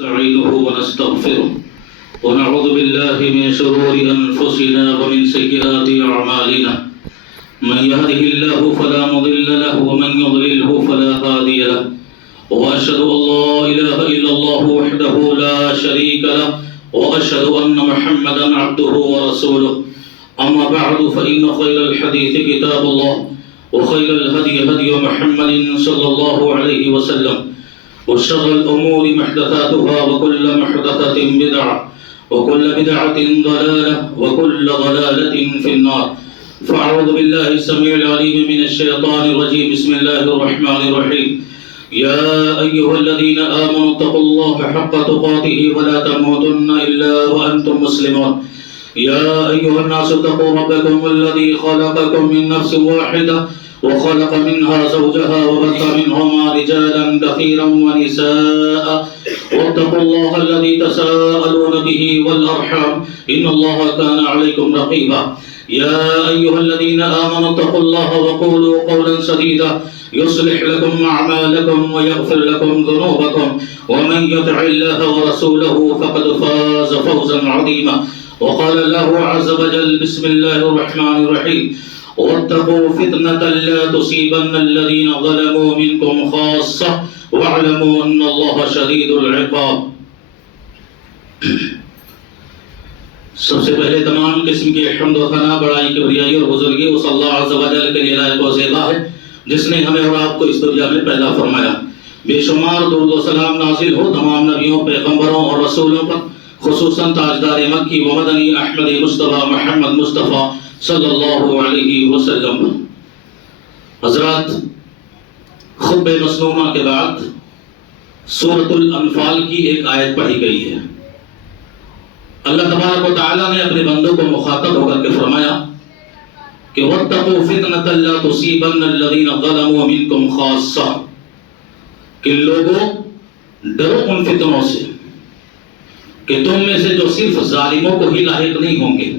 نستعينه ونستغفره ونعوذ بالله من شرور أنفسنا ومن سيئات أعمالنا من يهده الله فلا مضل له ومن يضلله فلا هادي له وأشهد أن لا إله إلا الله وحده لا شريك له وأشهد أن محمدا عبده ورسوله أما بعد فإن خير الحديث كتاب الله وخير الهدي هدي محمد صلى الله عليه وسلم وشر الأمور محدثاتها وكل محدثة بدعة وكل بدعة ضلالة وكل ضلالة في النار فأعوذ بالله السميع العليم من الشيطان الرجيم بسم الله الرحمن الرحيم يا أيها الذين آمنوا اتقوا الله حق تقاته ولا تموتن إلا وأنتم مسلمون يا أيها الناس اتقوا ربكم الذي خلقكم من نفس واحدة وخلق منها زوجها وبث منهما رجالا كثيرا ونساء واتقوا الله الذي تساءلون به والأرحام إن الله كان عليكم رقيبا يا أيها الذين آمنوا اتقوا الله وقولوا قولا سديدا يصلح لكم أعمالكم ويغفر لكم ذنوبكم ومن يطع الله ورسوله فقد فاز فوزا عظيما وقال الله عز وجل بسم الله الرحمن الرحيم واتقوا فتنة لا تصيبن الذين ظلموا منكم خاصة واعلموا أن الله شديد العقاب. سب سے پہلے تمام قسم کی حمد و ثنا بڑائی کبریائی اور بزرگی اس اللہ عز و جل کے لیے لائق و زیبا ہے جس نے ہمیں اور آپ کو اس دنیا میں پیدا فرمایا. بے شمار درود و سلام نازل ہو تمام نبیوں پیغمبروں اور رسولوں پر خصوصاً تاجدار مکی و مدنی احمد مصطفیٰ محمد مصطفیٰ صلی اللہ علیہ وسلم. حضرات، خطبہ مسنونہ کے بعد سورۃ الانفال کی ایک آیت پڑھی گئی ہے. اللہ تبارک و تعالیٰ نے اپنے بندوں کو مخاطب ہو کر کے فرمایا کہ وَاتَّقُوا فِتْنَةً لَا تُصِيبَنَّ الَّذِينَ ظَلَمُوا مِنْكُمْ خَاصَّةً، کہ لوگوں ڈرو ان فتنوں سے کہ تم میں سے جو صرف ظالموں کو ہی لاحق نہیں ہوں گے،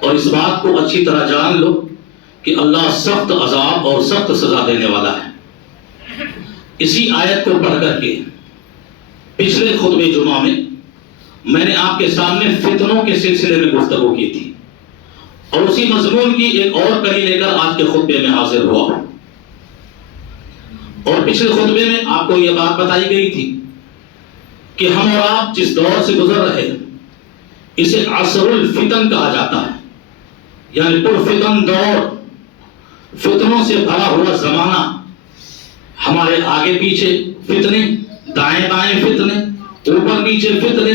اور اس بات کو اچھی طرح جان لو کہ اللہ سخت عذاب اور سخت سزا دینے والا ہے. اسی آیت کو پڑھ کر کے پچھلے خطبہ جمعہ میں نے آپ کے سامنے فتنوں کے سلسلے میں گفتگو کی تھی، اور اسی مضمون کی ایک اور کڑی لے کر آج کے خطبے میں حاضر ہوا. اور پچھلے خطبے میں آپ کو یہ بات بتائی گئی تھی کہ ہم اور آپ جس دور سے گزر رہے ہیں اسے عصر الفتن کہا جاتا ہے، یعنی پرفتن دور، فتنوں سے بھرا ہوا زمانہ. ہمارے آگے پیچھے فتنے، دائیں بائیں فتنے، اوپر نیچے فتنے.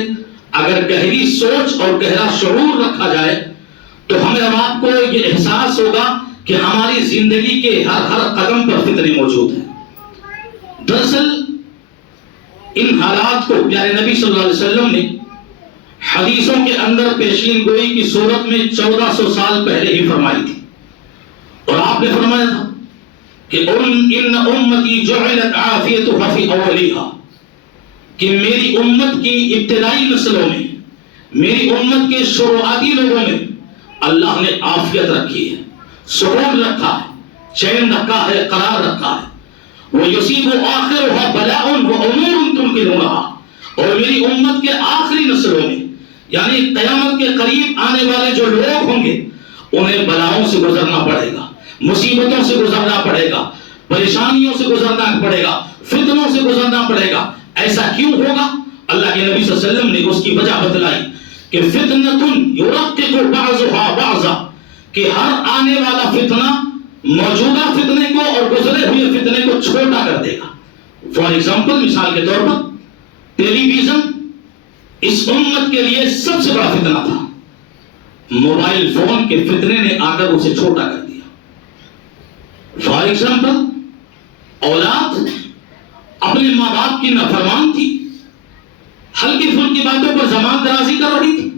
اگر گہری سوچ اور گہرا شعور رکھا جائے تو ہمیں اور آپ کو یہ احساس ہوگا کہ ہماری زندگی کے ہر قدم پر فتنے موجود ہیں. دراصل ان حالات کو پیارے نبی صلی اللہ علیہ وسلم نے حدیثوں کے اندر پیشین گوئی کی صورت میں 1400 سال پہلے ہی فرمائی تھی. اور آپ نے فرمایا تھا کہ ان امتی جعلت عافیتها فی اولیہا، کہ میری امت کی ابتدائی نسلوں میں، میری امت کے شروعاتی لوگوں میں اللہ نے عافیت رکھی ہے، سکون رکھا ہے، چین رکھا ہے، قرار رکھا ہے. وَيُصِيبُ آخِرُهَا بَلَاءٌ وَأُمُورٌ تُنْكِرُونَهَا، اور میری امت کے آخری نسلوں میں یعنی قیامت کے قریب آنے والے جو لوگ ہوں گے انہیں بلاؤں سے گزرنا پڑے گا، مصیبتوں سے گزرنا پڑے گا، پریشانیوں سے گزرنا پڑے گا، فتنوں سے گزرنا پڑے گا. ایسا کیوں ہوگا؟ اللہ کے نبی صلی اللہ علیہ وسلم نے اس کی وجہ بتلائی کہ فِتْنَةٌ يُرَقِّقُ بَعْضُهَا بَعْضًا، کہ ہر آنے والا فتنہ موجودہ فتنے کو اور گزرے ہوئے فتنے کو چھوٹا کر دے گا. فار ایگزامپل، مثال کے طور پر ٹیلی ویژن اس امت کے لیے سب سے بڑا فتنہ تھا. موبائل فون کے فتنے نے آ کر اسے چھوٹا کر دیا. فار ایگزامپل، اولاد اپنے ماں باپ کی نافرمان تھی، ہلکی پھلکی باتوں پر زبان درازی کر رہی تھی،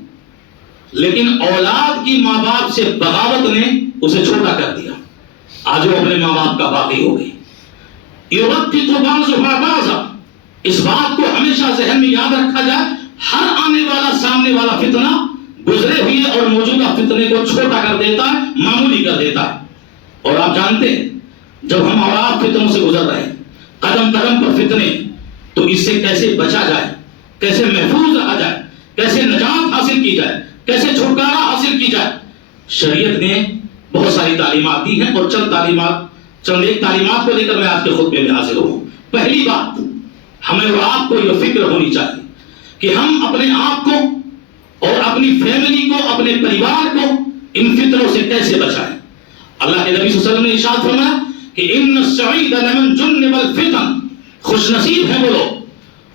لیکن اولاد کی ماں باپ سے بغاوت نے اسے چھوٹا کر دیا. آج وہ اپنے ماں باپ کا باقی ہو گئی. يُرَقِّقُ بَعْضُهَا بَعْضًا، اس بات کو ہمیشہ ذہن میں یاد رکھا جائے، ہر آنے والا سامنے والا فتنہ گزرے ہوئے اور موجودہ فتنے کو چھوٹا کر دیتا ہے، معمولی کر دیتا ہے. اور آپ جانتے ہیں جب ہم اور آپ فتنوں سے گزر رہے ہیں، قدم قدم پر فتنے، تو اس سے کیسے بچا جائے، کیسے محفوظ رہا جائے، کیسے نجات حاصل کی جائے، کیسے چھٹکارا حاصل کی جائے. شریعت نے بہت ساری تعلیمات دی ہیں اور چند ایک تعلیمات کو لے کر میں آج کے خطبے میں حاضر ہوں. پہلی بات، ہمیں اور آپ کو یہ فکر ہونی چاہیے کہ ہم اپنے آپ کو اور اپنی فیملی کو، اپنے پریوار کو ان فتنوں سے کیسے بچائیں. اللہ کے نبی صلی اللہ علیہ وسلم نے ارشاد فرمایا کہ ان السعید لمن جنب الفتن، خوش نصیب ہیں وہ لوگ،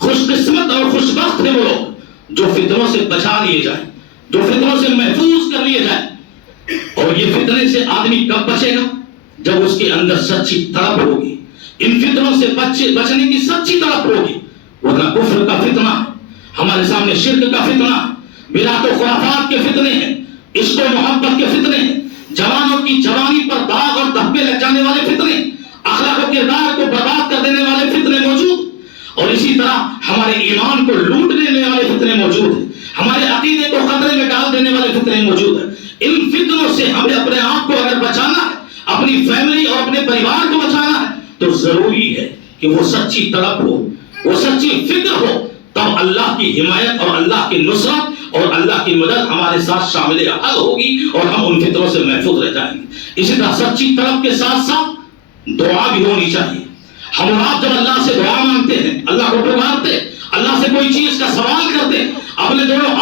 خوش قسمت اور خوش بخت ہیں وہ لوگ جو فتنوں سے بچا لیے جائیں، جو فتنوں سے محفوظ کر لیے جائیں. اور یہ فتنے سے آدمی کب بچے گا؟ جب اس کے اندر سچی طلب ہوگی، ان فتنوں سے بچنے کی سچی طلب ہوگی. ورنہ کفر کا فتنہ، ہمارے سامنے شرک کا فتنہ، بدعت و خرافات کے فتنے ہیں، عشق و محبت کے فتنے ہیں، جوانوں کی جوانی پر داغ اور دھبے لگ جانے والے فتنے، اخلاق و کردار کو برباد کر دینے والے فتنے موجود، اور اسی طرح ہمارے ایمان کو لوٹ لینے والے فتنے موجود ہیں، ہمارے عقیدے کو خطرے میں ڈال دینے والے فتنے موجود ہیں. ان فتنوں سے ہمیں اپنے آپ کو اگر بچانا ہے، اپنی فیملی اور اپنے پریوار کو بچانا ہے، تو ضروری ہے کہ وہ سچی طلب ہو، وہ سچی فکر ہو. تب اللہ کی حمایت اور اللہ کی نصرت اور اللہ کی مدد ہمارے ساتھ شامل حل ہوگی اور ہم ان فتنوں سے محفوظ رہ جائیں گے. اسی طرح سچی طلب کے ساتھ ساتھ دعا بھی ہونی چاہیے. ہم اور آپ جب اللہ سے دعا مانگتے ہیں، اللہ کو پکارتے، اللہ سے کوئی چیز کا سوال کرتے، اپنے دونوں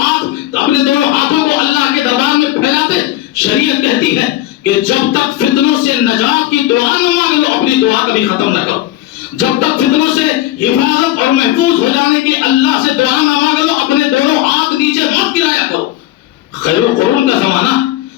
ہاتھوں کو اللہ کے دربار میں پھیلاتے، شریعت کہتی ہے کہ جب تک فتنوں سے نجات کی دعا نہ مانگ لو، اپنی دعا کبھی ختم نہ کرو. جب تک فتنوں سے حفاظت اور محفوظ ہو جانے کی اللہ سے دعا نہ مانگ لو، اپنے دونوں ہاتھ نیچے مت گرایا کرو. خیر القرون کا زمانہ،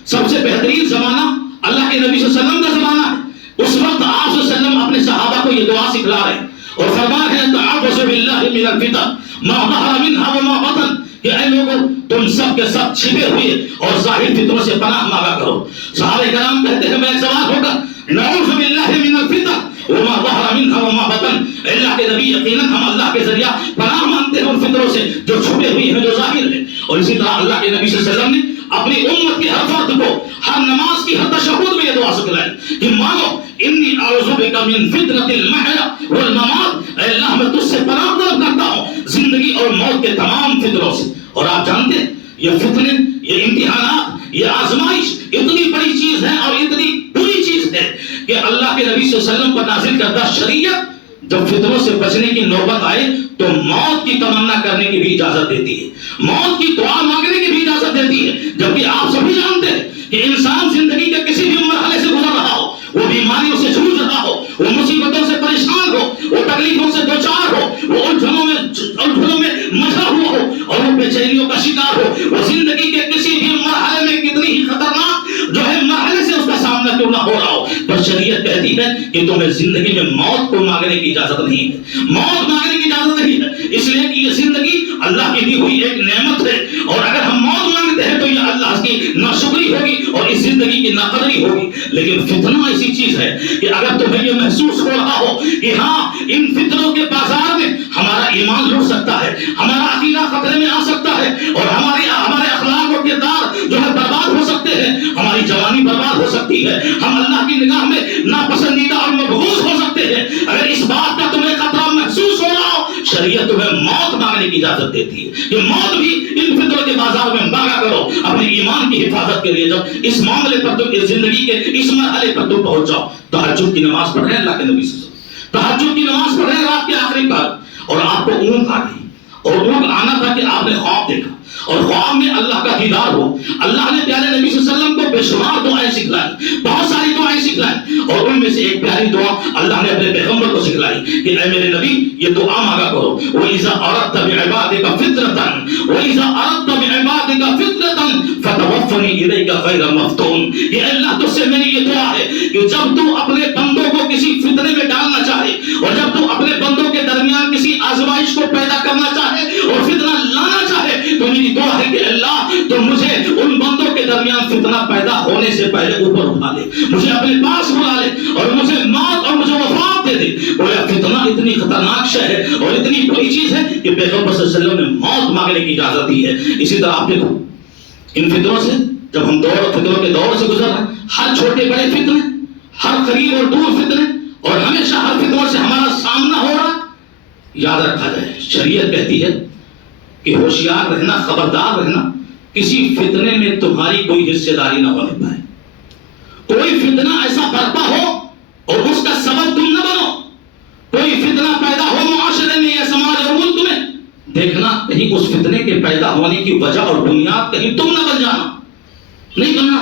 سب سے بہترین زمانہ اللہ کے نبی صلی اللہ علیہ وسلم کا زمانہ ہے. اس وقت آپ صلی اللہ علیہ وسلم اپنے صحابہ کو یہ دعا سکھلا رہے ہیں اور فرما رہے ہیں تعوذوا باللہ من الفتن ما ظہر منها وما بطن، کہ اے لوگوں تم سب کے سب چھپے ہوئے اور ظاہر فتنوں سے پناہ مانگا کرو. صحابہ کرام کہتے ہیں میں ایک سوال ہوگا، نعوذ باللہ من الفتن وما ظہر منها وما بطن، اللہ کے نبی یقیناً ہم اللہ کے ذریعہ پناہ مانگتے ہیں ان فتنوں سے جو چھپے ہوئی ہیں، جو ظاہر ہیں. اور اسی طرح اللہ کے نبی صلی اللہ علیہ وسلم نے اپنی امت کے ہر فرد کو ہر نماز کی ہر تشہد میں یہ دعا سکھلائی کہ مانگو انی اعوذ بک من فتنۃ المحیا والممات، اے اللہ میں تجھ سے پناہ طلب کرتا ہوں زندگی اور موت کے تمام فتنوں سے. اور آپ جانتے ہیں یہ فتنے، یہ امتحانات، یہ آزمائش اتنی بڑی چیز ہے اور اتنی بری چیز ہے کہ اللہ کے نبی صلی اللہ علیہ وسلم پر نازل کردہ شریعت جب فتنوں سے بچنے کی نوبت آئے تو موت کی تمنا کرنے کی بھی اجازت دیتی ہے، موت کی دعا مانگنے کی بھی اجازت دیتی ہے. جبکہ آپ سبھی جانتے ہیں کہ انسان زندگی کے کسی بھی مرحلے سے گزر رہا ہو، وہ بیماریوں سے جوجھ رہا ہو، وہ مصیبتوں سے پریشان ہو، وہ تکلیفوں سے دوچار ہو، وہ الجھنوں میں مجھا ہوا ہو اور وہ بے چینیوں کا شکار ہو، وہ زندگی کے کسی بھی مرحلے میں کتنی ہی خطرناک جو ہے مرحلے سے اس کا سامنا کیوں نہ ہو رہا ہو، پر شریعت کہتی ہے کہ تمہیں زندگی میں موت کو مانگنے کی اجازت نہیں ہے، موت مانگنے کی اجازت نہیں ہے. اس لیے کہ یہ زندگی اللہ کی دی ہوئی ایک نعمت ہے اور اگر ہم موت مانگتے ہیں تو یہ اللہ کی ناشکری ہوگی اور اس زندگی کی ناقدری ہوگی. لیکن فتنہ ایسی چیز ہے کہ اگر تمہیں یہ محسوس ہو رہا ہو کہ ہاں ان فتنوں کے بازار میں ہمارا ایمان لٹ سکتا ہے، ہمارا عقیدہ خطرے میں آ سکتا ہے اور ہمارے اخلاق اور کردار جو ہے برباد ہو سکتے ہیں، ہماری جوانی برباد ہو سکتی ہے، ہم اللہ کی نگاہ میں ناپسندیدہ اور مبغوض ہو سکتے ہیں، اگر اس بات کا تمہیں خطرہ محسوس ہو رہا ہو، شریعت تمہیں موت مانگنے کی اجازت دیتی ہے کہ موت بھی ان فتنوں کے بازار میں مانگا کرو اپنے ایمان کی حفاظت کے لیے. جب اس معاملے پر تم اس زندگی کے اس مرحلے پر تم پہنچ جاؤ، تہجد کی نماز پڑھ رہے ہیں اللہ کے نبی صلی اللہ علیہ وسلم، تہجد کی نماز پڑھ رہے ہیں رات کے آخری پہر اور آپ کو اونگ آ گئی اور اونگ آنا تھا کہ آپ نے خواب دیکھا اور خواب میں اللہ کا دیدار ہو. اللہ نے پیارے نبی صلی اللہ علیہ وسلم کو بے شمار دعائیں سکھلائی، بہت ساری دعائیں سکھلائی اور ان میں سے ایک پیاری دعا اللہ نے اپنے پیغمبر کو سکھلائی کہ اے میرے نبی یہ دعا مانگا کرو، وَإِذَا أَرَدْتَ بِعِبَادِكَ فِتْنَةً وَإِذَا أَرَدْتَ بِعِبَادِكَ فِتْنَةً فَتَوَفَّنِي إِلَيْكَ غَيْرَ مَفْتُونٍ. کہ اللہ تجھ سے میری یہ دعا ہے کہ جب تو اپنے بندوں کو کسی فتنے میں ڈالنا چاہے اور جب تو اپنے بندوں کے درمیان کسی آزمائش کو پیدا کرنا چاہے اور فتنہ لانا چاہے تو میری دعا ہے کہ اللہ تو مجھے ان بندوں کے درمیان فتنہ پیدا ہونے سے پہلے اوپر اٹھا لے، مجھے اپنے پاس بلا لے اور مجھے موت اور مجھے وفات دے دے. گویا فتنہ اتنی خطرناک شے ہے اور اتنی بڑی چیز ہے کہ پیغمبر صلی اللہ علیہ وسلم نے موت مانگنے کی اجازت دی ہے. اسی طرح آپ دیکھو ان فتنوں سے جب ہم فتنوں کے دور سے گزر رہے ہیں، ہر چھوٹے بڑے فتنے، ہر قریب اور دور فتنے اور ہمیشہ ہر فتنوں سے ہمارا سامنا ہو رہا، یاد رکھا جائے شریعت کہتی ہے کہ ہوشیار رہنا، خبردار رہنا، کسی فتنے میں تمہاری کوئی حصے داری نہ ہونے پائے. کوئی فتنہ ایسا برپا ہو اور اس کا سبب تم نہ بنو. کوئی فتنہ پیدا ہو معاشرے میں یا سماج اور ملک میں، دیکھنا کہیں اس فتنے کے پیدا ہونے کی وجہ اور بنیاد کہیں تم نہ بن جانا. نہیں بننا،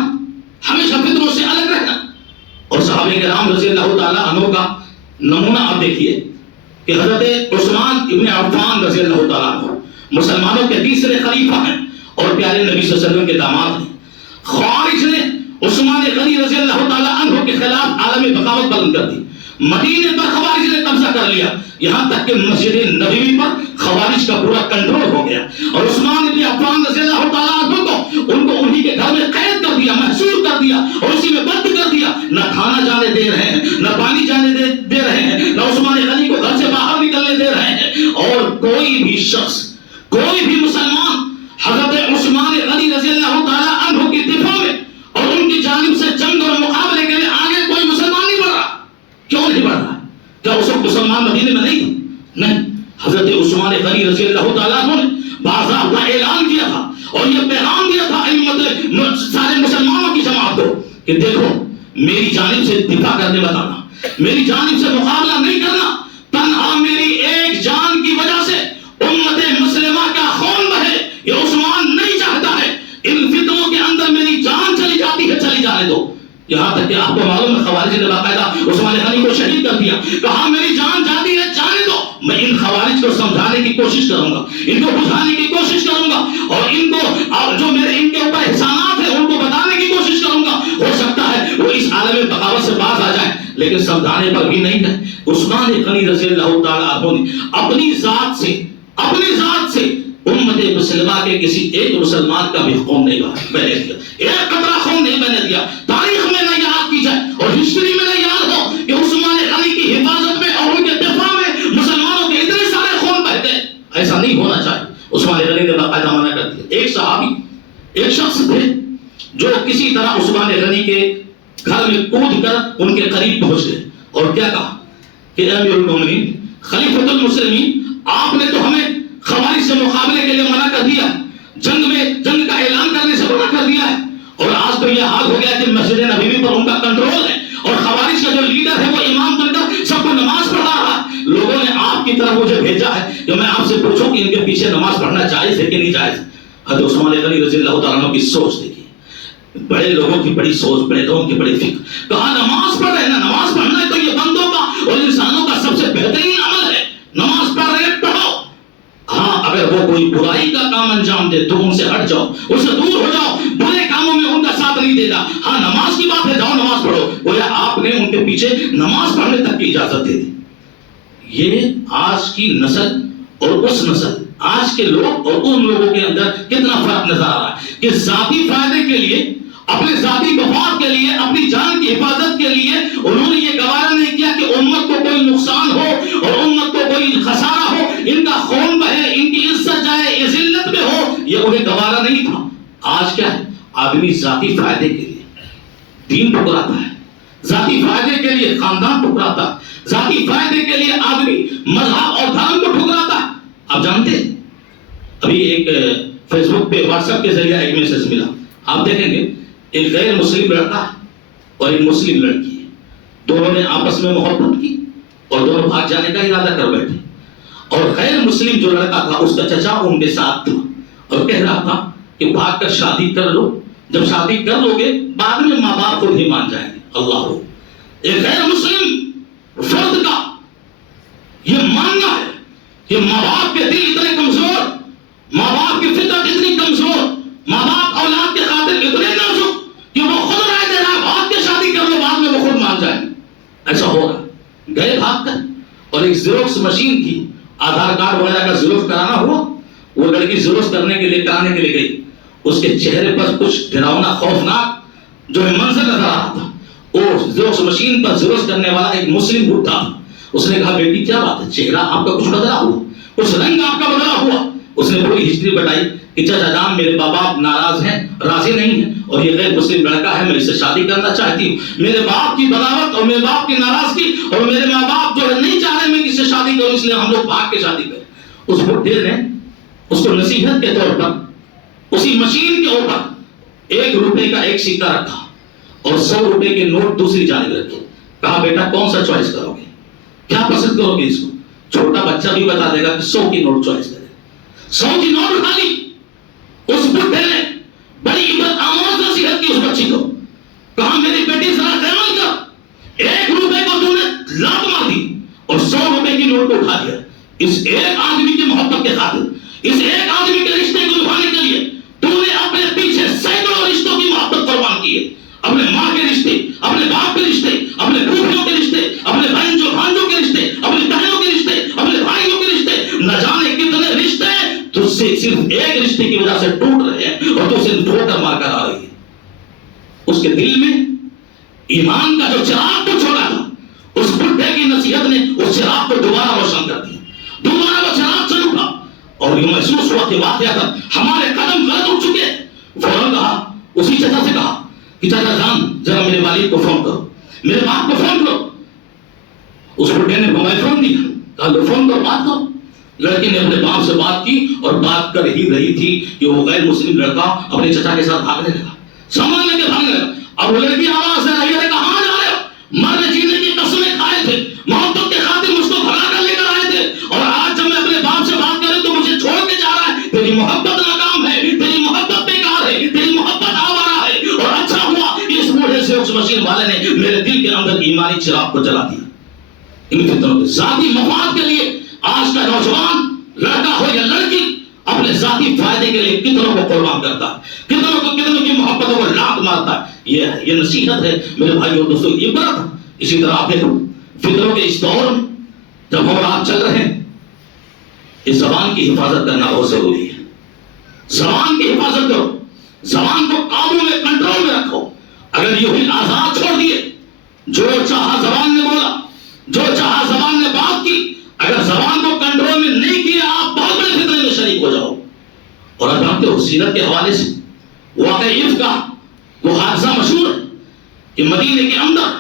ہمیشہ فتنوں سے الگ رہنا. اور صحابہ کرام رضی اللہ تعالیٰ عنہ کا نمونہ آپ دیکھیے کہ حضرت عثمان ابن عفان رضی اللہ تعالیٰ عنہ مسلمانوں کے تیسرے خلیفہ ہیں اور پیارے نبی صلی اللہ علیہ وسلم کے داماد ہیں. خوارج نے عثمان غنی رضی اللہ تعالیٰ عنہ کے خلاف عالم بغاوت بلند کر دی. مدینے پر خوارج نے قبضہ کر لیا، یہاں تک کہ مسجد نبوی پر خوارج کا پورا کنٹرول ہو گیا. اور عثمان ابن عفان رضی اللہ تعالیٰ عنہ کو ان کو انہی کے گھر میں قید کر دیا، محصور کر دیا اور اسی میں بند کر دیا. نہ کھانا جانے دے رہے ہیں، نہ پانی جانے دے رہے ہیں، نہ عثمان غنی کو گھر سے باہر نکلنے دے رہے ہیں. اور کوئی بھی شخص، کوئی بھی مسلمان حضرت عثمان غنی رضی اللہ تعالیٰ عنہ کی دفاع میں اور ان کی جانب سے جنگ اور مقابلے کے لیے آگے کوئی مسلمان نہیں بڑھ رہا. کیوں نہیں بڑھ رہا؟ کیا اس وقت مسلمان مدینے میں نہیں تھا؟ نہیں. حضرت عثمان غنی رضی اللہ تعالیٰ عنہ نے باضابطہ اعلان کیا تھا اور یہ پیغام دیا تھا سارے مسلمانوں کی جماعت کو کہ دیکھو، میری جانب سے دفاع کرنے مت آنا، میری جانب سے مقابلہ نہیں کرنا. تنہا میری ایک جان کی وجہ سے امت مسلمہ کا خون بہے یہ عثمان نہیں چاہتا ہے. ان فتنوں کے اندر میری جان چلی جاتی ہے، چلی جانے دو. یہاں تک کہ آپ کو معلوم ہے خوارج نے باقاعدہ عثمان غنی کو شہید کر دیا. کہا میری جان جاتی ہے، جانے دو. میں ان خوارج کو سمجھانے کی کوشش کروں گا، ان کو بجھانے کی کوشش کروں گا اور ان کو جو میرے ان کے اوپر احسانات ہیں ان کو بتانے کی کوشش کروں گا. ہو سکتا ہے وہ اس عالم بغاوت سے باز آ جائیں، لیکن سمجھانے پر بھی نہیں ہے. عثمان غنی رضی اللہ تعالیٰ عنہ نے اپنی ذات سے امت مسلمہ کے کسی ایک مسلمان کا بھی خون نہیں بہنے دیا، ایک قطرہ خون نہیں بہنے دیا. تاریخ میں نہ یاد کی جائے اور ہسٹری میں نہ یاد ہو کہ عثمان غنی کی حفاظت میں اور ان کے دفاع میں مسلمانوں کے اتنے سارے خون بہ گئے. ایسا نہیں ہونا چاہیے. عثمان غنی نے باقاعدہ منع کر دیا. ایک صحابی، ایک شخص تھے جو کسی طرح عثمان غنی کے گھر میں کود کر ان کے قریب پہنچ گئے اور کیا کہا کہ امیر المومنین، خلیفۃ المسلمین، آپ نے تو ہمیں خوارج سے مقابلے کے لیے منع کر دیا، جنگ کا اعلان کرنے سے منع کر دیا ہے، اور آج تو یہ حال ہو گیا کہ مسجد نبوی پر ان کا کنٹرول ہے اور خوارج کا جو لیڈر ہے وہ امام بن کر سب کو نماز پڑھا رہا ہے. لوگوں نے آپ کی طرف مجھے بھیجا ہے کہ میں آپ سے پوچھوں کہ ان کے پیچھے نماز پڑھنا جائز ہے کہ نہیں جائز. حضرت عثمان غنی رضی اللہ تعالیٰ عنہ کی سوچ دیکھیے، بڑے لوگوں کی بڑی سوچ، بڑے لوگوں کی بڑی فکر. کہا نماز پڑھ رہے نا، نماز پڑھنا ہے تو یہ بندوں کا اور انسانوں کا سب سے بہترین عمل ہے. نماز پڑھ رہے پڑھو. ہاں اگر وہ کوئی برائی کا کام انجام دے تو ان سے ہٹ جاؤ، ان سے دور ہو جاؤ، برے کاموں میں ان کا ساتھ نہیں دینا. ہاں نماز کی بات ہے، جاؤ نماز پڑھو. گویا آپ نے ان کے پیچھے نماز پڑھنے تک کی اجازت دے دی. یہ آج کی نسل اور اس نسل، آج کے لوگ اور ان لوگوں کے اندر کتنا فرق نظر آ رہا ہے کہ ذاتی فائدے کے لیے، اپنے ذاتی مفاد کے لیے، اپنی جان کی حفاظت کے لیے انہوں نے یہ گوارا نہیں کیا کہ امت کو کوئی نقصان ہو اور امت کو کوئی خسارہ ہو، ان کا خون بہے، ان کی عزت جائے، یہ ذلت میں ہو. یہ انہیں گوارا نہیں تھا. آج کیا ہے؟ آدمی ذاتی فائدے کے لیے دین ٹکراتا ہے، ذاتی فائدے کے لیے خاندان ٹکراتا ہے، ذاتی فائدے کے لیے آدمی مذہب اور دھرم کو ٹکراتا ہے. آپ جانتے ہیں ابھی ایک فیس بک پہ، واٹس ایپ کے ذریعے ایک میسج ملا. آپ دیکھیں گے ایک غیر مسلم لڑکا ہے اور ایک مسلم لڑکی ہے، دونوں نے آپس میں محبت کی اور دونوں بھاگ جانے کا ارادہ کر بیٹھے. اور غیر مسلم جو لڑکا تھا اس کا چچا ان کے ساتھ تھا اور کہہ رہا تھا کہ بھاگ کر شادی کر لو، جب شادی کر لو گے بعد میں ماں باپ خود ہی مان جائیں گے. اللہ ہو، ایک غیر مسلم فرد کا یہ ماننا ہے کہ ماں باپ کے دل اتنے کمزور، ماں باپ کی فطرت اتنی کمزور، ماں باپ اولاد کے خاطر اتنے نازک کہ وہ خود رائے دے رہا ہے بھاگ کے شادی کر لو، بعد میں وہ خود مان جائیں. ایسا ہو رہا. گئے بھاگ کر اور ایک زیروکس مشین تھی، آدھار کارڈ وغیرہ کا زیروکس کرانا ہوا. وہ لڑکی زیروکس کرانے کے لیے گئی. اس کے چہرے پر کچھ ڈراؤنا خوفناک جو ہے منظر نظر آ رہا تھا. وہ زیروکس مشین پر زیروکس کرنے والا ایک مسلم بڈھا تھا. اس نے کہا بیٹی کیا بات ہے، چہرہ آپ کا کچھ بدلا ہوا، کچھ رنگ آپ کا بدلا ہوا. اس نے پوری ہسٹری بتائی کہ چچا جان میرے ماں باپ ناراض ہیں، راضی نہیں ہیں اور یہ غیر مسلم لڑکا ہے، میں اس سے شادی کرنا چاہتی ہوں. میرے باپ کی بغاوت اور میرے باپ کی ناراضگی اور میرے ماں باپ جو ہے نہیں چاہ رہے میں اس سے شادی کروں، اس لیے ہم لوگ بھاگ کے شادی کریں. اس بڈھے نے اس کو نصیحت کے طور پر اسی مشین کے اوپر 1 روپے کا ایک سکہ رکھا اور 100 روپے کے نوٹ دوسری جانب رکھے. کہا بیٹا کون سا چوائس کرو گے, کیا پسند کرو گے اس کو؟ چھوٹا بچہ بھی بتا دے گا کہ 100 کی نوٹ چوائس کرے. 100 کی نوٹ اٹھا لی. اس بڈھے نے بڑی عبرت آموز نصیحت کی اس بچی کو. کہا میری بیٹی ذرا خیال کر, 1 روپے کو تو نے لات مار دی اور 100 روپے کی نوٹ کو اٹھا دیا. اس ایک آدمی کی محبت کے خاطر, اس ایک آدمی کے رشتے کو نبھانے کے لیے تو نے اپنے پیچھے سینکڑوں رشتوں کی محبت قربان کی ہے. اپنے ماں کے رشتے, اپنے باپ کے رشتے, اپنے پھوپھیوں کے رشتے, اپنے بھانجوں کے رشتے, اپنی بہنوں کے رشتے, اپنے بھائیوں کے رشتے, نہ جانے کتنے رشتے تجھ سے صرف ایک رشتے کی وجہ سے ٹوٹ رہے ہیں اور تو اسے ٹھوکر مار کر آ رہی ہے. اس کے دل میں ایمان کا جو چراغ کو چھوڑا تھا, اس بڈھے کی نصیحت نے اس چراغ کو دوبارہ روشن کر دیا. دوبارہ وہ چراغ چل اٹھا اور یہ محسوس ہوا کہ واقعات ہمارے قدم غلط اٹھ چکے. فوراً کہا, اسی چچا سے کہا کہ چچا جان ذرا میرے والد کو فون کرو, میرے باپ کو فون کرو. اس بڈھے نے موبائل فون دیا, کہا لو فون کرو, بات کرو. لڑکی نے اپنے باپ سے بات کی اور بات کر ہی رہی تھی کہ وہ غیر مسلم لڑکا اپنے چچا کے ساتھ بھاگنے لگا, سامان لے کے بھاگنے لگا. اب وہ لڑکی آواز سے رہی ہے, کہاں جا رہے ہو؟ مرنے جینے کی قسمیں کھائے تھے, محبت کے خاطر مجھ کو بھگا کر لے کر آئے تھے, اور آج جب میں اپنے باپ سے بات کروں تو مجھے چھوڑ کے جا رہا ہے. تیری محبت ناکام ہے, تیری محبت بیکار ہے, تیری محبت آوارہ ہے. اور اچھا ہوا کہ اس بوڑھے سے اس مشین والے نے میرے دل کے اندر ایمانی چراغ کو جلا دیا. ان فتنوں کے ذاتی مفاد کے لیے آج کا نوجوان لڑکا ہو یا لڑکی اپنے ذاتی فائدے کے لیے کتنوں کو قربان کرتا ہے, کتنوں کی محبتوں کو لات مارتا ہے. یہ نصیحت ہے میرے بھائیوں اور دوستوں, عبرت. اسی طرح آپ دیکھو فتنوں کے اس دور میں جب ہم رات چل رہے ہیں, اس زبان کی حفاظت کرنا بہت ضروری ہے. زبان کی حفاظت کرو, زبان کو قابو میں, کنٹرول میں رکھو. اگر یوں ہی آزاد چھوڑ دیے, جو چاہا زبان نے بولا, جو چاہا زبان نے بات کی, اگر زبان کو کنٹرول میں نہیں کیا آپ بہت بڑے فتنے میں شریک ہو جاؤ. اور اب جانتے ہو سیرت کے حوالے سے واقعہ عرف کا وہ حادثہ مشہور ہے کہ مدینے کے اندر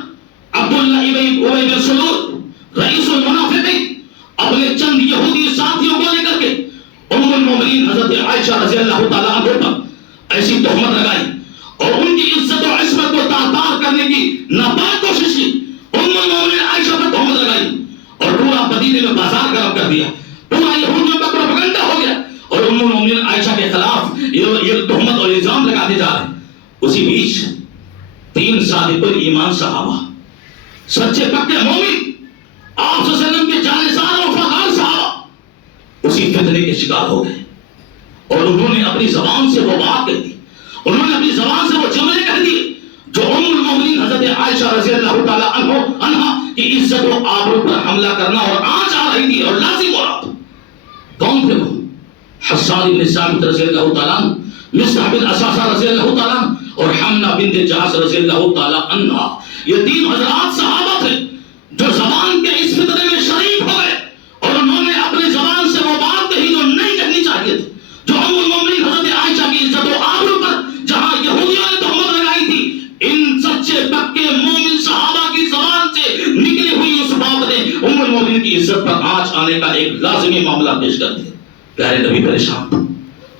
عبداللہ ابن ابی بن سلول رئیس المنافقین اپنے چند یہودی ساتھیوں کو لے کر کے ام المومنین حضرت عائشہ رضی اللہ تعالیٰ عنہ پر ایسی تہمت لگائی اور ان کی عزت و عصمت کو تار کرنے کی ناپاک کوشش کی. ام المومنین عائشہ پر تہمت لگائی اور پورا مدینے میں بازار گرم کر دیا, پورا یہودیوں کا پروپیگنڈا ہو گیا اور ام المومنین عائشہ کے خلاف یہ تہمت اور الزام لگاتے جا رہے ہیں. اسی بیچ 3 صادق الایمان صحابہ, سچے پکے مومن, آپ صلی اللہ علیہ وسلم کے جانثار اور وفادار صحابہ اسی فتنے کے شکار ہو گئے اور انہوں نے اپنی زبان سے وہ بات کہہ دی, انہوں نے اپنی زبان سے وہ جملے کہہ دیے جو ام المومنین حضرت عائشہ رضی اللہ تعالیٰ عنہا کی عزت و آبرو پر حملہ کرنا اور آنچ آ رہی تھی اور لازم ہو رہا تھا. کون تھے وہ؟ حسان بن ثابت رضی اللہ تعالیٰ عنہ, مصعب بن اساسہ رضی اللہ تعالیٰ عنہ اور حمنہ بنت جہش رضی اللہ تعالیٰ عنہ. یہ 3 حضرات صحابہ تھے جو زبان کے اس فتنے میں شریک ہو گئے اور انہوں نے اپنی زبان سے وہ بات کہی جو نہیں کہنی چاہیے تھی, جو ام المومنین حضرت عائشہ کی عزت و آبرو پر جہاں یہودیوں نے تہمت لگائی تھی, ان سچے پکے مومن صحابہ کی زبان سے نکلی ہوئی اس بات نے ام المومنین کی عزت پر آنچ آنے کا ایک لازمی معاملہ پیش کر دیا. پیارے نبی پریشان تھے,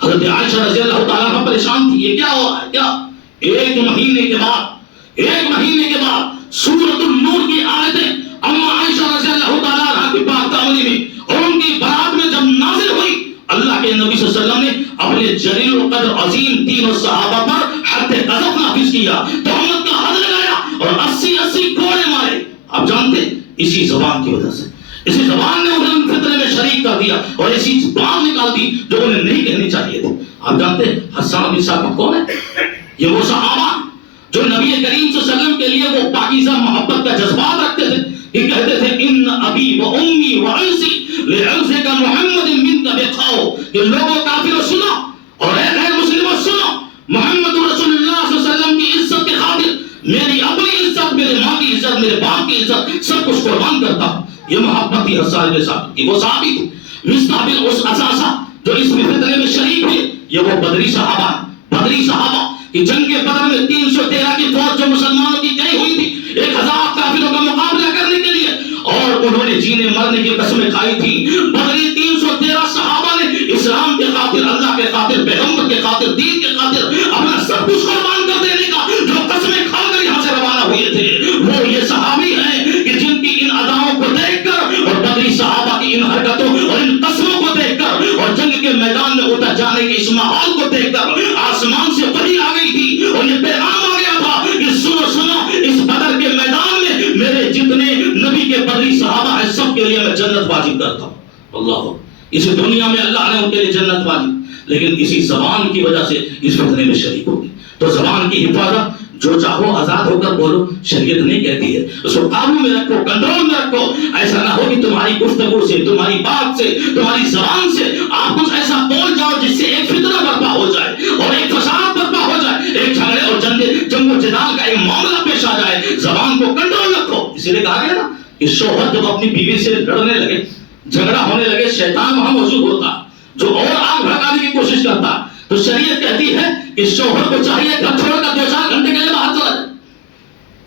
حضرت عائشہ رضی اللہ تعالیٰ عنہ پریشان تھی. یہ کیا ہو رہا ہے؟ کیا 1 مہینے کے بعد سورۃ النور کی آیتیں اما عائشہ رضی اللہ تعالیٰ عنہ کی پاک دامنی میں اور ان کی برات میں جب نازل ہوئی, اللہ کے نبی صلی اللہ علیہ وسلم نے اپنے جلیل القدر عظیم 3 صحابہ پر حد قذف نافذ کیا, تہمت کا حد لگایا اور 80 کوڑے مارے. آپ جانتے اسی زبان کی وجہ سے, اسی زبان نے انہیں فتنے میں شریک کر دیا اور ایسی بات نکال دی جو انہیں نہیں کہنی چاہیے تھی. آپ جانتے حسان بن ثابت کون ہے؟ یہ وہ صحابہ جو نبی کریم صلی اللہ علیہ وسلم کے لیے وہ پاکیزہ محبت کا جذبات رکھتے تھے. یہ کہتے تھے ان ابی و امی و عرضی لعرضک محمد منک بقاؤ, کہ لوگوں کافروں سنو اور اے غیر مسلموں سنو, محمد رسول اللہ صلی اللہ علیہ وسلم کی عزت کے خاطر میری اپنی عزت, میرے ماں کی عزت, میرے باپ کی عزت سب کچھ قربان کرتا ہوں. یہ محبت تھی حسان بن ثابت کی. وہ صحابی تھے مصعب بن اساسہ جو اس فتنے میں شریک ہوئے. یہ وہ بدری صحابہ کہ جنگ بدر میں 313 کی فوج جو مسلمانوں کی گئی ہوئی تھی 1000 کافروں کا مقابلہ کرنے کے لیے, اور انہوں نے جینے مرنے کی قسمیں کھائی تھی. بدری 313 صحابہ نے اسلام کے خاطر، اللہ کے خاطر، پیغمبر کے خاطر، دین کے خاطر اپنا سب کچھ قربان کر دینے کا جو قسمیں کھا کر یہاں سے روانہ ہوئے تھے، وہ یہ صحابی ہیں کہ جن کی ان اداؤں کو دیکھ کر اور بدری صحابہ کی ان حرکتوں اور ان قسموں کو دیکھ کر اور جنگ کے میدان میں اتر جانے کے اس ماحول کو دیکھ کر آسمان سے وحی آ گئی تھی اور یہ پیغام آ گیا تھا کہ سنو سنو، اس بدر کے میدان میں میرے جتنے نبی کے بدری صحابہ ہیں سب کے لیے میں جنت واجب کرتا ہوں۔ اللہ، اس دنیا میں اللہ نے ان کے لیے جنت واجب، لیکن اسی زبان کی وجہ سے اس فتنے میں شریک ہوگی۔ تو زبان کی حفاظت، جو چاہو آزاد ہو کر بولو، شریعت نہیں کہتی ہے اس کو قابو میں رکھو، کنٹرول میں رکھو۔ ایسا نہ ہو کہ تمہاری گفتگو سے، تمہاری بات سے، تمہاری زبان سے آپ کچھ ایسا بول جاؤ جس سے ایک فتنہ برپا ہو جائے اور ایک فساد برپا ہو جائے، ایک جھگڑے اور جنگ و جدال کا ایک معاملہ پیش آ جائے۔ زبان کو کنٹرول رکھو۔ اسی لیے کہا گیا نا کہ شوہر جب اپنی بیوی سے لڑنے لگے، جھگڑا ہونے لگے، شیطان وہاں موجود ہوتا جو اور آگ بھڑکانے کی کوشش کرتا، تو شریعت کہتی ہے کہ شوہر کو چاہیے کہ چھوڑ کر 2-4 گھنٹے کے لیے باہر چلا جائے،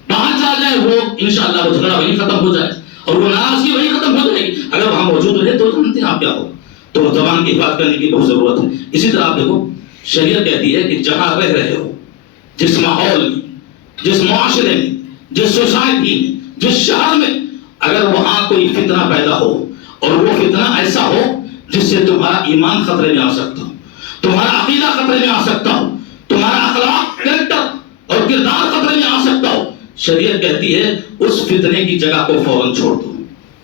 باہر چلا جائے، وہ انشاءاللہ وہ جھگڑا وہیں ختم ہو جائے اور وہ ناراضگی وہیں ختم ہو جائے گی۔ اگر وہاں موجود رہے تو جانتے ہیں آپ کیا ہو۔ تو زبان کی حفاظت کرنے کی بہت ضرورت ہے۔ اسی طرح آپ دیکھو، شریعت کہتی ہے کہ جہاں رہ رہے ہو، جس ماحول میں، جس معاشرے میں، جس سوسائٹی میں، جس شہر میں، اگر وہاں کوئی فتنہ پیدا ہو اور وہ فتنہ ایسا ہو جس سے تمہارا ایمان خطرے میں آ سکتا ہو، تمہارا عقیدہ خطرے میں آ سکتا ہو، تمہارا اخلاق، کریکٹر اور کردار خطرے میں آ سکتا ہو، شریعت کہتی ہے اس فتنے کی جگہ کو فوراً چھوڑ دو،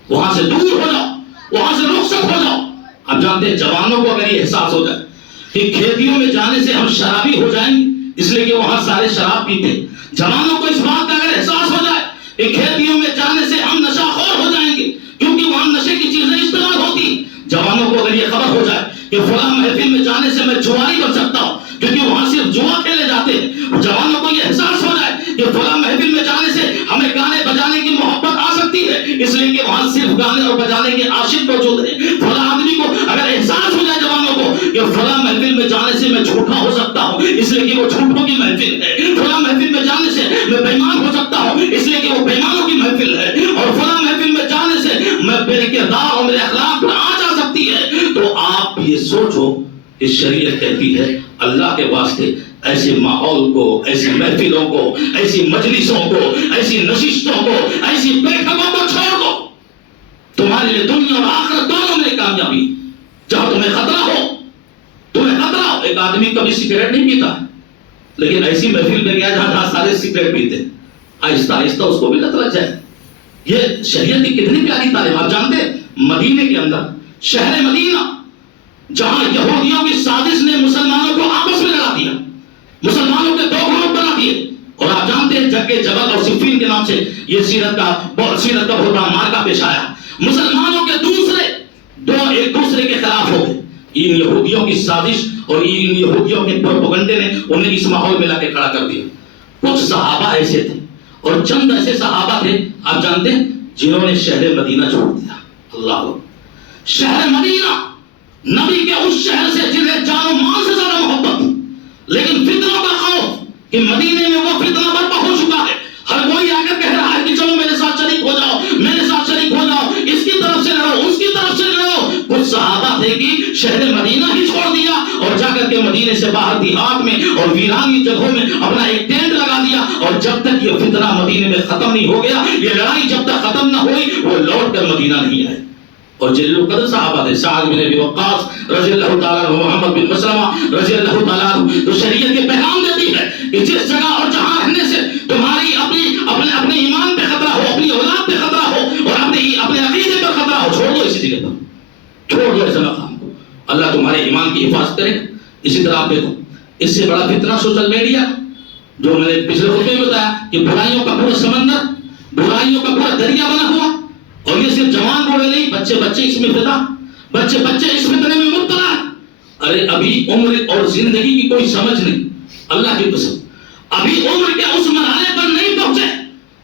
وہاں سے دور ہو جاؤ، وہاں سے رخصت ہو جاؤ۔ اب جانتے ہیں جوانوں کو اگر یہ احساس ہو جائے کہ کھیتیوں میں جانے سے ہم شرابی ہو جائیں گے، اس لیے کہ وہاں سارے شراب پیتے، جوانوں کو اس بات کا اگر احساس ہو جائے کہ کھیتیوں میں جانے سے ہم نشہ خور ہو جائیں گے کیونکہ وہاں نشے کی چیزیں استعمال ہوتی، جوانوں کو اگر یہ خبر ہو جائے کہ فلاں محفل میں جانے سے میں جواری بن سکتا ہوں کیونکہ وہاں صرف جوا کھیلے جاتے ہیں، جوانوں کو یہ احساس ہو جائے کہ فلاں محفل میں جانے سے ہمیں گانے بجانے کی محبت آ سکتی ہے اس لیے کہ وہاں صرف گانے اور بجانے کے عاشق موجود ہیں، فلاں آدمی کو اگر احساس ہو جائے جوانوں کو کہ فلاں محفل میں جانے سے میں جھوٹا ہو سکتا ہوں اس لیے کہ وہ جھوٹوں کی محفل ہے، فلاں محفل میں جانے سے میں بےمان ہو سکتا ہوں اس لیے کہ وہ بےمانوں کی محفل ہے، اور فلاں محفل میں جانے سے میں میرے کردار اور میرے اخلاق پر آنچ آ سکتی ہے۔ تو آپ یہ سوچو کہ شریعت کہتی ہے اللہ کے واسطے ایسے ماحول کو، ایسی محفلوں کو، ایسی مجلسوں کو، ایسی نشستوں کو، ایسی بیٹھکوں کو چھوڑ دو، تمہارے لیے دنیا اور آخرت دونوں میں کامیابی۔ جہاں تمہیں خطرہ ہو، تمہیں خطرہ ہو، ایک آدمی کبھی سگریٹ نہیں پیتا لیکن ایسی محفل میں گیا جہاں سارے سگریٹ پیتے، آہستہ آہستہ اس کو بھی لت لگ جائے۔ یہ شریعت کی کتنی پیاری تعلیم۔ آپ جانتے ہیں مدینے کے اندر، شہر مدینہ، جہاں یہودیوں کی سازش نے مسلمانوں کو آپس میں لڑا دیا، مسلمانوں کے 2 گروپ بنا دیے، اور آپ جانتے ہیں جنگ جبل اور صفین کے نام سے یہ سیرت کا بہت بڑا مارکا پیش آیا۔ مسلمانوں کے دوسرے دو ایک دوسرے کے خلاف ہو گئے، ان یہودیوں کی سازش اور ان یہودیوں کے پروپیگنڈے نے انہیں اس ماحول میں لا کے کھڑا کر دیا۔ کچھ صحابہ ایسے تھے اور چند ایسے صحابہ تھے آپ جانتے ہیں جنہوں نے شہر مدینہ چھوڑ دیا۔ اللہ، شہر مدینہ، نبی کے اس شہر سے جنہیں جان و مال سے زیادہ محبت، لیکن فتنوں کا خوف کہ مدینے میں وہ فتنہ برپا ہو چکا ہے، ہر کوئی آ کر کہہ رہا ہے کہ چلو میرے ساتھ شریک ہو جاؤ، میرے ساتھ شریک ہو جاؤ، اس کی طرف سے لڑو، اس کی طرف سے لڑو۔ کچھ صحابہ تھے کہ شہر مدینہ ہی چھوڑ دیا اور جا کر کے مدینے سے باہر دیہات میں اور ویرانی جگہوں میں اپنا ایک ٹینٹ لگا دیا، اور جب تک یہ فتنہ مدینے میں ختم نہیں ہو گیا، یہ لڑائی جب تک ختم نہ ہوئی، وہ لوٹ کر مدینہ نہیں آئے۔ اور جلیل القدر صحابہ تھے، سعد بن ابی وقاص رضی اللہ تعالیٰ عنہ، محمد بن مسلمہ رضی اللہ تعالیٰ عنہ۔ تو شریعت کے پیغام دیتی ہے کہ جس جگہ اور جہاں رہنے سے تمہاری اپنے ایمان پہ خطرہ ہو، اپنی اولاد پہ خطرہ ہو اور اپنے عقیدے پر خطرہ ہو، چھوڑ دو اسی جگہ پر، چھوڑ دو ایسے مقام کو، اللہ تمہارے ایمان کی حفاظت کرے گا۔ اسی طرح آپ دیکھو اس سے بڑا فتنہ سوشل میڈیا، جو میں نے پچھلے خطبے میں بتایا کہ برائیوں کا پورا سمندر، برائیوں کا پورا دریا بنا ہوا، اور یہ صرف جوان بوڑھے نہیں، بچے اس میں فدا، بچے اس فتنے میں مبتلا ہے۔ ارے ابھی عمر اور زندگی کی کوئی سمجھ نہیں، اللہ کی قسم ابھی عمر کے اس مرحلے پر نہیں پہنچے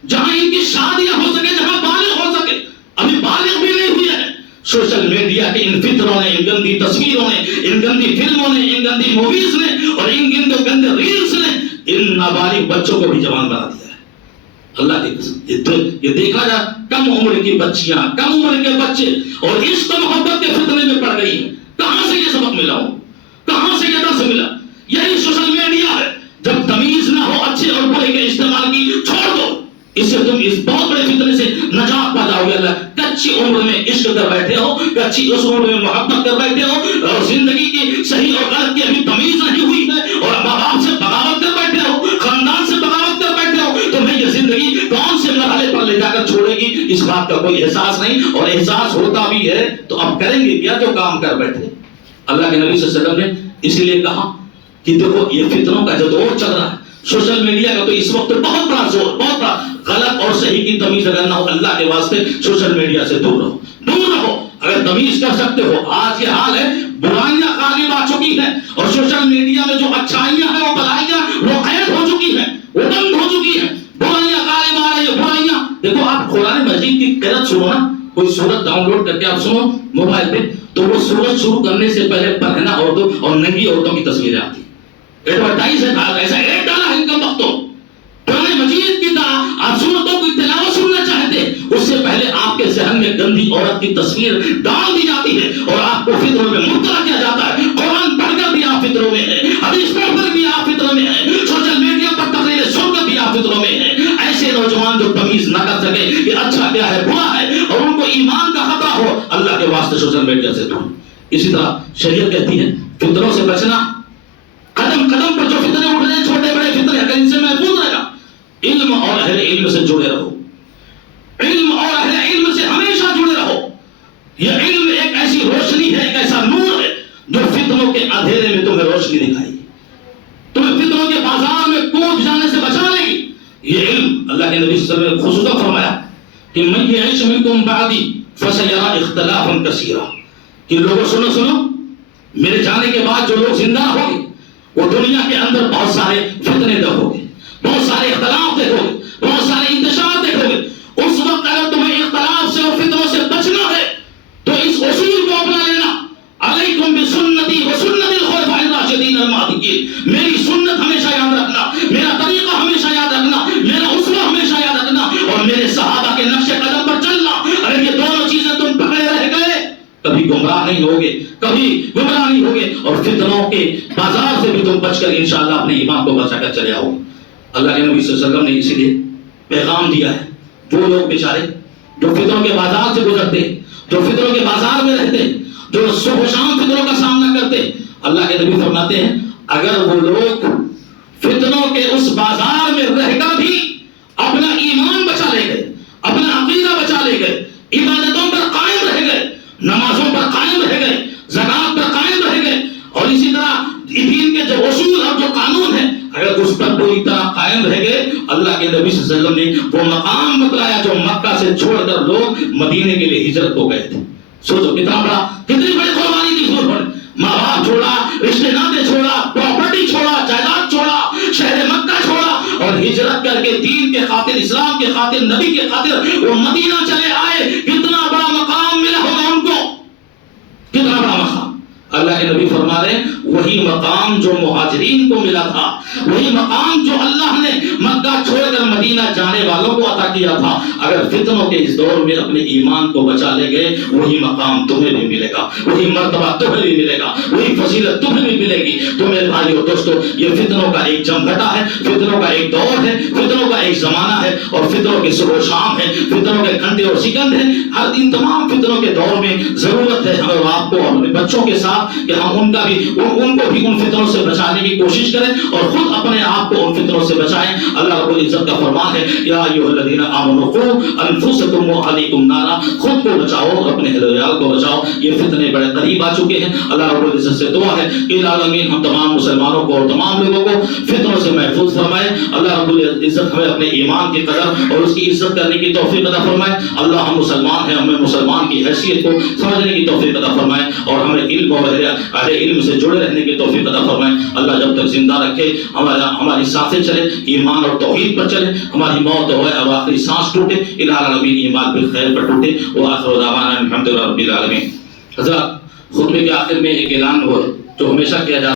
جہاں ان کی شادیاں ہو سکے، جہاں بالغ ہو سکے، ابھی بالغ بھی نہیں ہوئے ہیں۔ سوشل میڈیا کے ان فطروں نے، ان گندی تصویروں نے، ان گندی فلموں نے، ان گندی موویز نے اور ان گندے ریلز نے ان نابالغ بچوں کو بھی جوان بنا دیا ہے۔ اللہ کی قسم یہ دیکھا جائے، کم عمر کی بچیاں، کم عمر کے بچے اور عشق و محبت کے فتنے میں پڑ گئی ہیں۔ کہاں سے یہ سبق ملا ہوں؟ اچھی اصول میں محبت کر بیٹھے ہو اور زندگی کی صحیح اور غلط کی ابھی تمیز نہیں ہوئی ہے اور ماں باپ سے بغاوت کر بیٹھے ہو، خاندان سے بغاوت کر بیٹھے ہو، تو میں یہ زندگی کون سے مرحلے پر لے جا کر چھوڑے گی، اس بات کا کوئی احساس نہیں، اور احساس ہوتا بھی ہے تو اب کریں گے کیا جو کام کر بیٹھے۔ اللہ کے نبی صلی اللہ علیہ وسلم نے اسی لیے کہا کہ دیکھو یہ فتنوں کا جو دور چل رہا ہے، سوشل میڈیا کا تو اس وقت بہت بڑا زور، بہت بڑا، غلط اور صحیح کی تمیز اگر نہ ہو، اللہ کے واسطے سوشل میڈیا سے دور رہو، دور رہو۔ اگر تمیز کر سکتے ہو، آج یہ حال ہے، برائیاں غالب آ چکی ہیں اور سوشل میڈیا میں جو اچھائیاں ہیں وہ بلائیاں وہ قید ہو چکی ہیں، وہ بند ہو چکی ہیں، برائیاں غالب آ رہی ہیں، برائیاں۔ دیکھو آپ قرآن مجید کی قرأت سنو نا، کوئی سورت ڈاؤن لوڈ کر کے آپ سنو موبائل پہ، تو وہ سورت شروع کرنے سے پہلے پرہنہ عورتوں اور ننگی عورتوں کی تصویریں آتی ہیں۔ ایڈورٹائز ہے، ایسا ایڈ ڈالا ہے ان کا وقتوں، قرآن مجید کی آپ سورتوں کی تلاوت سننا چاہتے، اس سے پہلے آپ کے ذہن میں گندی عورت کی تصویر ڈال دی جاتی ہے اور آپ کو فطروں میں مبتلا کیا جاتا ہے۔ قرآن پڑھ کر بھی آپ فطروں میں ہیں، حدیث پڑھ کر بھی آپ فطروں میں ہیں، سوشل میڈیا پر تقریریں سن کر بھی آپ فطروں میں ہیں۔ ایسے نوجوان جو تمیز نہ کر سکے کہ اچھا کیا ہے برا ہے اور ان کو ایمان کا خطرہ ہو، اللہ کے واسطے سوشل میڈیا سے دور۔ اسی طرح شریعت کہتی ہے فطروں سے بچنا، قدم قدم پر جو فتنے اٹھ رہے ہیں، چھوٹے بڑے فتنے، اگر ان سے محفوظ رہے گا، علم اور اہل علم سے جڑے رہو، علم اور اہل علم سے ہمیشہ جڑے رہو۔ یہ علم ایک ایسی روشنی ہے، ایک ایسا نور ہے جو فتنوں کے اندھیرے میں تمہیں روشنی دکھائے گی، تمہیں فتنوں کے بازار میں کود جانے سے بچا لے گی۔ یہ علم اللہ کے نبی صلی اللہ علیہ وسلم نے خصوصا فرمایا کہ من یعش منکم بعدی فسیرى اختلافا کثیرا، کہ لوگوں سنو میرے جانے کے بعد جو لوگ زندہ ہوں گے وہ دنیا کے اندر بہت سارے فتنے دیکھو گے، بہت سارے اختلاف دیکھو گے، بہت سارے انتشار دیکھو گے۔ اس وقت اگر تمہیں اختلاف سے اور فتنوں سے بچنا ہے تو اس اصول کو اپنا لینا، علیکم بسنتی وسنت الخلفاء الراشدین المہدیین، میری سنت ہمیشہ یاد رکھنا، میرا طریقہ ہمیشہ یاد رکھنا، میرا اسوہ ہمیشہ یاد رکھنا اور میرے صحابہ کے نقش قدم پر چلنا۔ اگر یہ دونوں چیزیں تم پکڑے رہ گئے کبھی گمراہ نہیں ہوگے، کبھی گمراہ نہیں ہوگے، اور فتنوں کے بازار سے بھی تم بچ کر انشاءاللہ اپنے ایمان کو بچا کر چلے آؤ۔ اللہ کے نبی صلی اللہ علیہ وسلم نے اسی لیے پیغام دیا ہے، وہ لوگ بیچارے جو فتنوں کے بازار سے گزرتے، جو فتنوں کے بازار میں رہتے، جو صبح و شام فتنوں کا سامنا کرتے، اللہ کے نبی فرماتے ہیں اگر وہ لوگ فتنوں کے اس بازار میں رہ کر بھی اپنا ایمان بچا لے گئے، اپنا عقیدہ بچا لے گئے، عبادتوں پر قائم رہ گئے، نمازوں پر قائم رہ گئے، زکات پر قائم رہ گئے، اور اسی طرح دین کے جو اصول اور جو قانون ہے اگر اس پر پوری طرح قائم رہ گئے، اللہ کے نبی صلی اللہ علیہ وسلم نے وہ مقام بتلایا جو مکہ سے چھوڑ کر لوگ مدینے کے لیے ہجرت کو گئے تھے۔ سوچو کتنا بڑا، کتنی بڑی قربانی تھی، ماں باپ چھوڑا، رشتے ناطے چھوڑا، پراپرٹی چھوڑا، جائیداد چھوڑا، شہر مکہ چھوڑا اور ہجرت کر کے دین کے خاطر، اسلام کے خاطر، نبی کے خاطر وہ مدینہ چلے آئے۔ کتنا بڑا مقام ملا ہوگا ان کو، کتنا بڑا مقام۔ اللہ کے نبی فرما رہے ہیں وہی مقام جو مہاجرین کو ملا تھا، وہی مقام جو اللہ نے مکہ چھوڑ کر مدینہ جانے والوں کو عطا کیا تھا، اگر فتنوں کے اس دور میں اپنے ایمان کو بچا لے گئے وہی مقام تمہیں بھی ملے گا، وہی مرتبہ تمہیں بھی ملے گا، وہی فضیلت تمہیں بھی ملے گی۔ تو میرے بھائیو دوستو، یہ فتنوں کا ایک جمگھٹا ہے، فتنوں کا ایک دور ہے، فتنوں کا ایک زمانہ ہے، اور فتنوں کے صبح و شام ہے، فتنوں کے گھنٹے اور سیکنڈ ہیں۔ ہر دن تمام فتنوں کے دور میں ضرورت ہے ہمیں آپ کو اپنے بچوں کے ساتھ کہ ہم ان کو بھی ان فتنوں سے بچانے کی کوشش کریں اور خود اپنے آپ کو ان فتنوں سے بچائیں۔ اللہ رب العزت کا فرمان ہے یا ایھا الذین آمنوا قوا انفسکم واہلیکم نارا، خود کو بچاؤ اور اپنے اہل و عیال کو بچاؤ، یہ فتنے بڑے قریب آ چکے ہیں۔ اللہ رب العزت سے دعا ہے کہ العالمین ہم تمام مسلمانوں کو اور تمام لوگوں کو فتنوں سے محفوظ فرمائے۔ اللہ رب العزت ہمیں اپنے ایمان کی قدر اور اس کی عزت کرنے کی توفیق عطا فرمائے۔ اللہ ہم مسلمان ہیں، ہمیں مسلمان کی حیثیت کو سمجھنے کی توفیق عطا فرمائے اور ہمیں علم اور اہل علم سے جڑے رہنے کی توفیق عطا فرمائے۔ اللہ جب تک زندہ رکھے ہماری سانسیں چلے، ایمان اور توحید پر چلے، ہماری موت ہوئے اور آخری سانس ٹوٹے، الہ العالمین ایمان بالخیر پر ٹوٹے۔ وآخر دعوانا الحمد للہ رب العالمین۔ حضرات، خطبے کے آخر میں ایک اعلان ہوا جو ہمیشہ کیا جاتا ہے۔